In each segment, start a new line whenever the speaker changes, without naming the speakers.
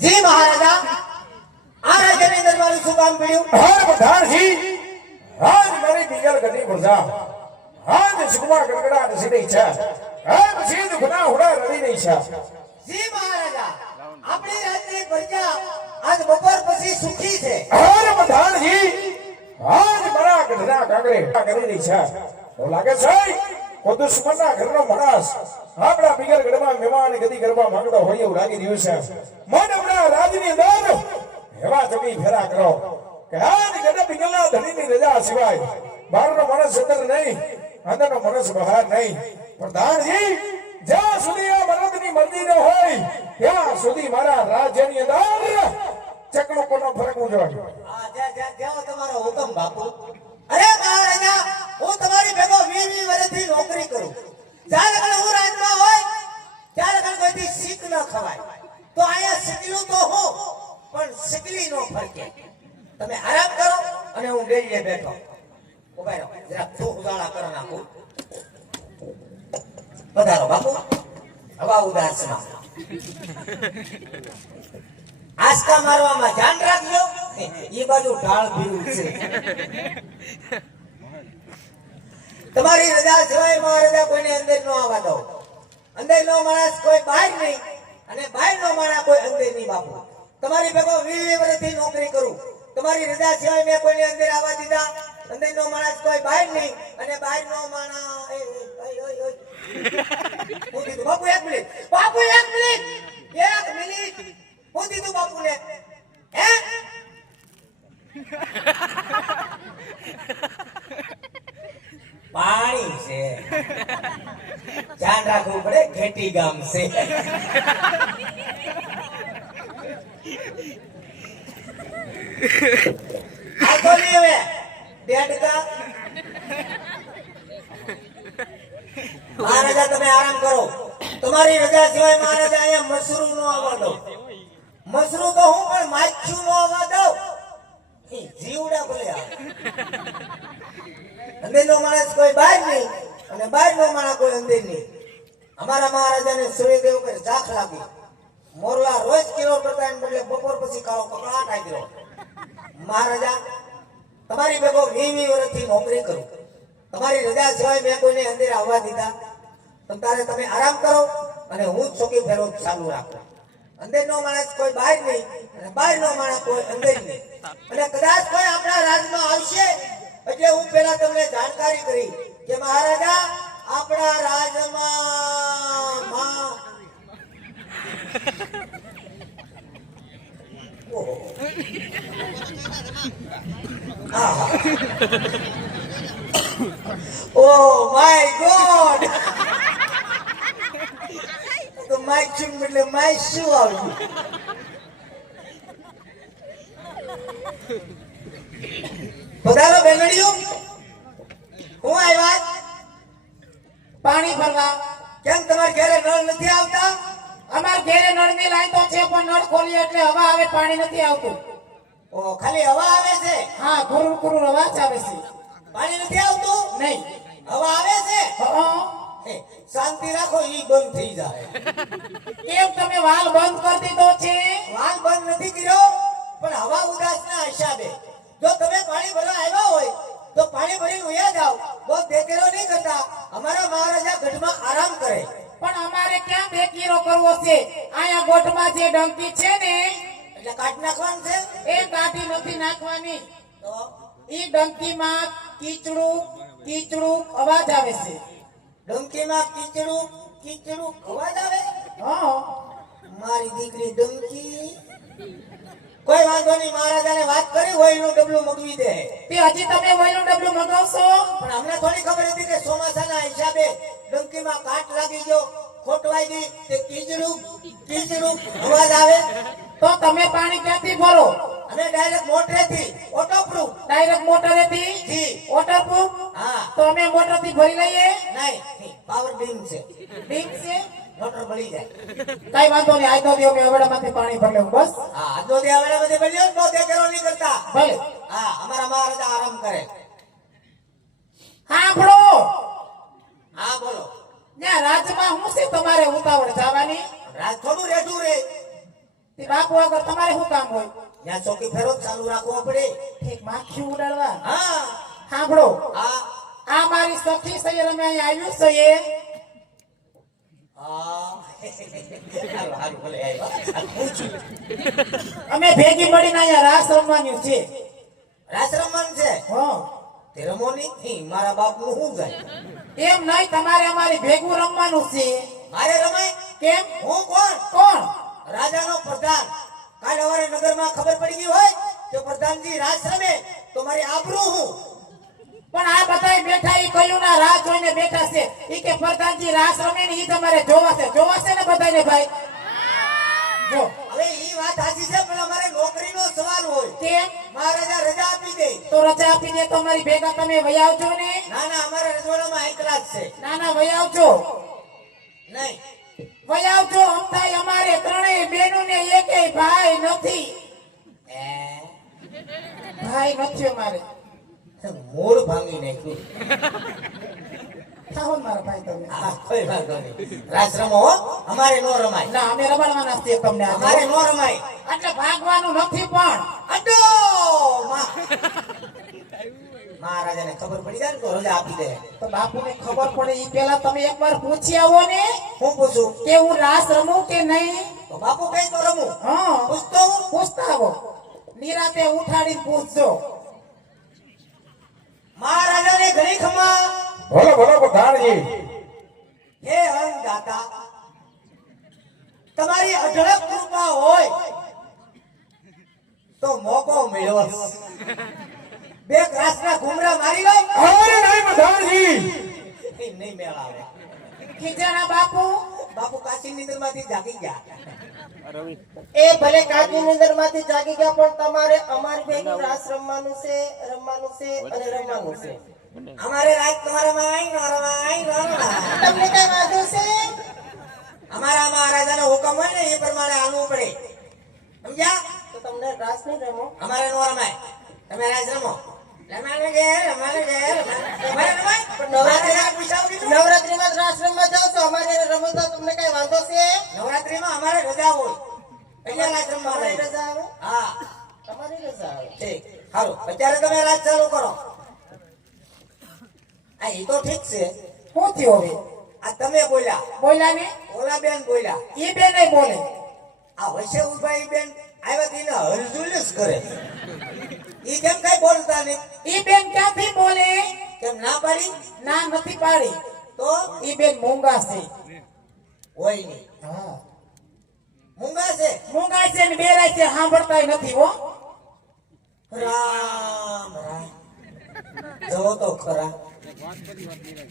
જી મહારાજા આ રાજ્યની અંદર મારું શું કામ પડ્યું.
હાર પ્રધાનજી હાજ મારી દિગલ ગતિ પ્રજા હાજ સુકમા ગડગડા નસીની છે. હાજ સીધ દુખના હુડા રવિની ઈચ્છા
જી મહારાજા આપણી રાજ્યની પ્રજા આજ બપોર પછી સુખી છે.
હાર પ્રધાનજી હાજ મારા ગઢના કાગરે કરીને ઈચ્છા તો લાગે છે? કો દુશ્મનના ઘરનો માણસ આપણા બિગર ગઢમાં મહેમાન ગતિ કરવા માંગતો હોય એવું લાગી રહ્યું છે. મન હમણાં રાજની દર એવા જમી ફેરા કરો. કે આજ ગઢ બિગલના ધણીની રજા સિવાય બહારનો માણસ અંદર નહીં અંદરનો માણસ બહાર નહીં. પ્રધાનજી, જ્યાં સુધી આ મરદની મરજી ન હોય, ત્યાં સુધી મારા રાજ્યની અંદર ચકમકો કોનો ફરક જોઈએ
આ જ્યાં- જ્યાં તમારો હુકમ બાપુ. અરે અહીંયા હું તમારી ભેગો 20 20 વર્ષથી નોકરી કરું. જ્યારે કણ હું રાજમાં હોય, ત્યારે કણ કોઈથી શીખ ન ખવાય. તો અહીંયા શીખલું તો હું, પણ શીખલી નો ફરકે. તમે આરામ કરો અને હું ડેરીએ બેઠો. ઊભા રહો. જરા તો ઉદાળા કરી નાખો. પધારો બાપુ. હવા ઉદાસમાં. આસ્કા મારવામાં ધ્યાન રાખજો. એ બાજુ ઢાળ ભીરું છે. તમારી રજા સિવાય મહારાજા કોઈને અંદર નો આવવા દો. અંદર નો માણસ કોઈ બહાર નહીં અને બહાર નો માણસ કોઈ અંદર નહીં બાપુ. તમારી ભેગો વીસ વર્ષથી નોકરી કરું. તમારી રજા સિવાય મેં કોઈને અંદર આવવા દીધા. અંદર નો માણસ કોઈ બહાર નહીં અને બહાર નો માણસ એ, એ, ઓય, ઓય, ઓય. હું કીધું બાપુ એક મિનિટ બાપુ એક મિનિટ એક મિનિટ હું કીધું બાપુને હે પાણી છે ધ્યાન રાખવું પડે ઘેટી ગામ છે નહીં હવે દેડકા મહારાજા તમે આરામ કરો તમારી રજા સિવાય મહારાજા અહીંયા મસરૂ નો આવવા દો મસરૂ તો હું પણ માછું નો આવવા દઉં જીવડા ભલે આવે અંદર નો માણસ કોઈ બહાર નહીં અને બહાર નો માણસ કોઈ અંદર નહીં અમારા મહારાજાને સૂર્યદેવ પર ઝાખ લાગી. મોરલા રોજ કિલો કરતા એટલે બપોર પછી કાળો કપડા ખાઈ ગયો મહારાજા, તમારી ભેગો વી વી વર્ષથી નોકરી કરું. તમારી રજા સિવાય મેં કોઈને અંદર આવવા દીધા. તમ તારે તમે આરામ કરો અને હું જ ચોકી ફેરો ચાલુ રાખું. અંદર નો માણસ કોઈ બહાર નહીં અને બહાર નો માણસ કોઈ અંદર નહીં. અને કદાચ કોઈ આપણા રાજમાં આવશે, એટલે હું પેલા તમને જાણકારી કરી કે મહારાજા આપણા રાજમાં માં માય ગોડ! તો માય ચુમ એટલે માય શું આવ્યું પધારો બેંગડીઓ હું આવ્યા?
પાણી ભરવા.
કેમ તમારા ઘરે નળ નથી આવતા?
અમારા ઘેરે નળની લાઈન તો છે પણ નળ ખોલી એટલે હવા આવે પાણી નથી આવતું.
ઓ ખાલી હવા આવે છે?
હા ગુરુ ગુરુ અવાજ આવે છે.
પાણી નથી આવતું?
નહીં.
હવા આવે છે? શાંતિ રાખો ઈ બંધ થઈ જાય.
કેમ તમે વાલ બંધ કરી દીધો છે?
વાલ બંધ નથી કર્યો પણ હવા ઉદાસના હિસાબે. જો તમે પાણી ભરવા આવ્યા પાણી ભરીને ઉયા જાવ બહુ બેકેરો નહીં કરતા. અમારા મહારાજા ગઢમાં આરામ કરે.
પણ અમારે ક્યાં બેકીરો કરવો છે? આયા ગોઠમાં જે ડંકી છે ને
એટલે કાટ નાખવાનું છે?
એ કાટી નથી નાખવાની.
તો?
ઈ ડંકીમાં કીચડું કીચડું અવાજ આવે છે.
ડંકીમાં કીચડું કીચડું અવાજ આવે?
હા.
મારી દીકરી ડંકી કોઈ વાંધો નહીં મહારાજાને વાત કરી હોય એનું ડબલું મગવી દે.
તે હજી તમે વયનું ડબલું મંગાવશો
પણ અમને થોડી ખબર હતી કે ચોમાસાના હિસાબે ડંકીમાં કાટ લાગી ગયો ખોટવાઈ ગઈ તે અવાજ આવે.
તો તમે પાણી ક્યાંથી ભરો?
અમે ડાયરેક્ટ મોટરેથી ઓટો પ્રૂફ
ડાયરેક્ટ મોટરેથી?
જી. હા.
તો અમે મોટરથી ભરી લઈએ?
નહીં પાવર છે.
ઠીક છે?
મોટર બળી જાય.
કઈ વાંધો નહીં આજનો દિવસ અમે હવેડામાંથી પાણી ભરી બસ.
હા આજનો દી આવે બધે તો તે કરો નહીં કરતા.
ભલે.
હા અમારા મહારાજા આરામ કરે.
સાંભળો
હા બોલો.
ત્યાં રાજમાં હું છે તમારે ઉતાવળ જવાની?
રાજ થોડું રેઠું રે.
તે બાપુ આગળ તમારે શું કામ હોય?
ત્યાં ચોકી ફેરો ચાલુ રાખવો પડે.
ઠીક માખી ઉડાડવા.
હા.
સાંભળો
આ
આ મારી સખી સૈયર અમે અહીંયા આવ્યું છે એ
આ હારું, હારું, ભલે આવ્યા. આ પૂછ્યું.
અમે ભેગી મળીને અહીંયા રાસ રમવાનું છે.
રાસ રમવાનું છે?
હા.
તે રમો નહીં. મારા મારા બાપનું શું જાય?
એમ નહીં તમારે અમારી ભેગું રમવાનું છે.
મારે રમાય
કેમ?
હું કોણ?
કોણ?
રાજાનો પ્રધાન. કાલ અમારે નગરમાં ખબર પડી ગઈ હોય તો પ્રધાનજી રાજ રમે તો મારી આબરૂ હું.
પણ આ બધા બેઠા એ કયું ના રાહ જોઈને બેઠા છે. એ કે પ્રધાનજી રાસ રમે ને એ તમારે જોવાશે જોવાશે ને બધાને ભાઈ? જો.
હવે ઈ વાત સાચી છે પણ અમારે નોકરીનો સવાલ હોય.
કેમ
મહારાજા રજા આપી દે.
તો રજા આપી દે તો અમારી ભેગા તમે વહી આવજો ને.
ના ના અમારે રજવાડામાં એકલા જ છે.
ના ના વહી આવજો.
નહીં.
વહી આવજો અમથાય અમારે ત્રણેય બહેનો ને એકેય ભાઈ નથી. ભાઈ નથી અમારે.
મૂળ ભાંગી નાખ્યું.
થાઓ ને મારા ભાઈ તમે.
આ કોઈ વાંધો નહીં. રાસ રમો અમારે નો રમાય.
ના અમે રમાડવાના છીએ તમને
અમારે નો રમાય.
એટલે ભાગવાનું નથી પણ
અડો! મહારાજાને ખબર પડી જાય ને તો રજા આપી દે.
તો બાપુને ખબર પડે એ પેલા તમે એકવાર પૂછી આવો ને.
હું પૂછું?
કે હું રાસ રમું કે નહીં?
તો બાપુ કઈ તો રમું.
હા.
પૂછતો
પૂછતા આવો. નિરાતે ઉઠાડી પૂછજો.
મહારાજાને ઘણી ખમા.
ભલો ભલો પ્રધાનજી
હે અન્નદાતા તમારી અઢળક કૃપા હોય તો મોકો મળ્યો બે ઘાસના ઘુમરા મારી લો.
અરે નહીં પ્રધાનજી
નહીં મેળ આવે
ખીજાના બાપુ.
બાપુ કાચી નીંદરમાંથી જાગી ગયા.
એ ભલે કાચી નીંદરમાંથી જાગી ગયા પણ તમારે અમારી ભેગું રાસ રમવાનું છે રમવાનું છે અને રમવાનું છે.
અમારે રાત તમારા માય નો રમાય નો
તમને કઈ વાંધો છે?
અમારા મહારાજાનો હુકમ હોય ને એ પ્રમાણે હાલવું પડે. સમજ્યા?
તો તમને રાસ નહીં રમો.
અમારે નો રમાય. તમે રાજ રમો. રમાને ઘેર, રમાને ઘેર, રજા હોય એટલે રાજ રમવા
રજા આવે
હા.
તમારી રજા આવે.
ઠીક. હાલો અત્યારે તમે રાત ચાલુ કરો. આ એ તો ઠીક છે.
શું થયું હવે?
આ તમે બોલ્યા.
બોલ્યા ને?
ઓલા બેન બોલ્યા.
એ બેન બોલે.
આ વૈશે ઉભાઈ બેન? આવ્યા તેને હરજુલિસ કરે. ઈ કેમ કઈ બોલતા ને
ઈ બેન ક્યાંથી બોલે?
કેમ ના પાડી?
ના નથી પાડી.
તો?
ઈ બેન મોંઘા છે.
હોય નહીં.
હા.
મૂંગા છે
મૂંગા છે ને બેરાય છે સાંભળતા નથી હો.
રામ રામ. જો તો ખરા.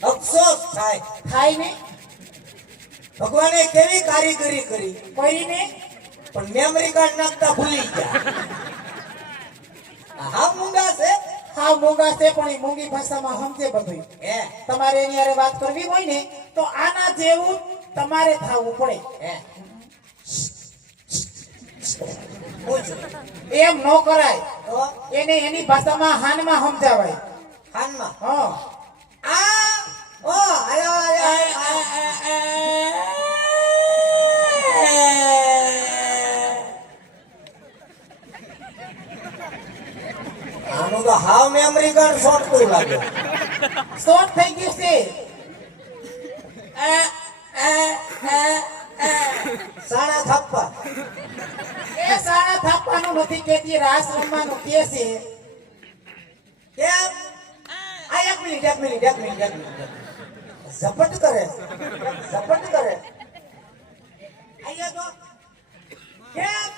અફસોસ થાય.
થાય ને?
ભગવાને કેવી કારીગરી કરી?
કરીને
પણ મેમરી કાર્ડ નાખતા ભૂલી ગયા. હા મૂંગા છે
હા મૂંગા છે પણ એ મૂંગી ભાષામાં સમજે બધું
હે.
તમારે એની વાત કરવી હોય ને તો આના જેવું તમારે થવું પડે. એમ ન કરાય.
તો
એને એની ભાષામાં હાનમાં સમજાવાય.
હાનમાં?
હા.
આ ઓ હાલો હાલો. આનું તો હાવ મેમરી કાર્ડ શોર્ટ લાગે.
શોર્ટ થઈ ગયું છે.
સાણા થાપ્પા
એ સાડા થાપવાનું નથી કેતી રાસ રમવાનું કે છે.
કેમ? આ એક મિનિટ એક મિનિટ એક મિનિટ એક મિનિટ. ઝપટ કરે. ઝપટ કરે. અહીંયા તો કેમ.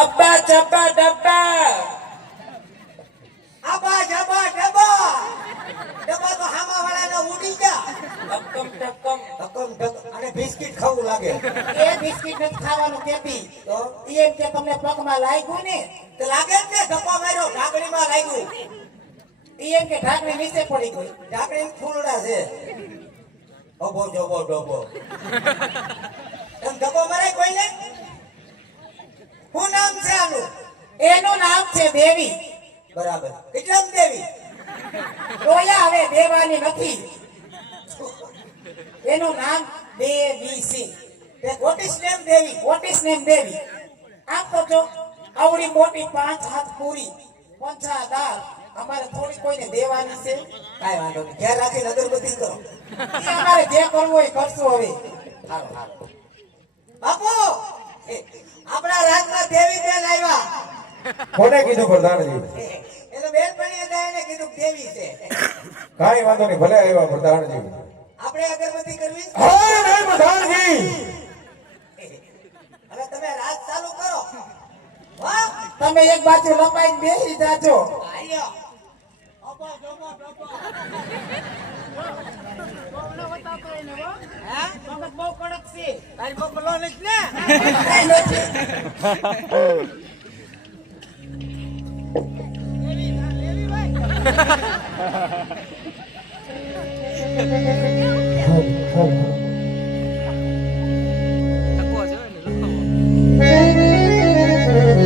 અબ્બા ચબ્બા ડબ્બા
આબા જબા ડબા ડબા તો હામા વાળાને ઉડી ગયા.
ટકમ ટકમ
ધક્કમ ધક્કમ અને બિસ્કિટ ખાવું લાગે.
એ બિસ્કિટ નથી ખાવાનું કેતી
તો?
એમ કે તમને પગમાં લાગ્યું ને?
તો લાગે ને ધક્કો માર્યો ઢાંકણીમાં લાગ્યું.
એમ કે ઢાંકણી નીચે પડી ગઈ.
ઢાંકણી ફૂલડા છે. અબો જબો ડબો. એમ ધક્કો મારે કોઈને શું નામ છે આનું
એનું નામ છે દેવી.
બરાબર. કેટલામ દેવી.
રોયા હવે દેવાની નથી. એનું નામ Devi
Singh. What is name Devi?
What is name Devi? આમ તો જો આવડી મોટી પાંચ હાથ પૂરી પંચાદાર અમારે થોડી કોઈને દેવાની છે,
કાંઈ વાંધો નહીં. ઘેર રાખીને અગરબત્તી કરો.
અમારે જે કરવું હોય કરશું હવે.
હાલો હાલો બાપુ! આપણા રાજમાં દેવી બેન આવ્યા.
કોને કીધું પ્રધાનજી?
એટલે બેન પણ એને કીધું કે દેવી છે.
કાંઈ વાંધો નહીં ભલે આવ્યા પ્રધાનજી.
આપણે અગરબત્તી કરવી
હા રે પ્રધાનજી.
હવે તમે રાત ચાલુ કરો. વાહ
તમે એક બાજુ લંબાઈને બેસી જાજો.
આયો.
કાંઈ નથી.
હમ, હમ.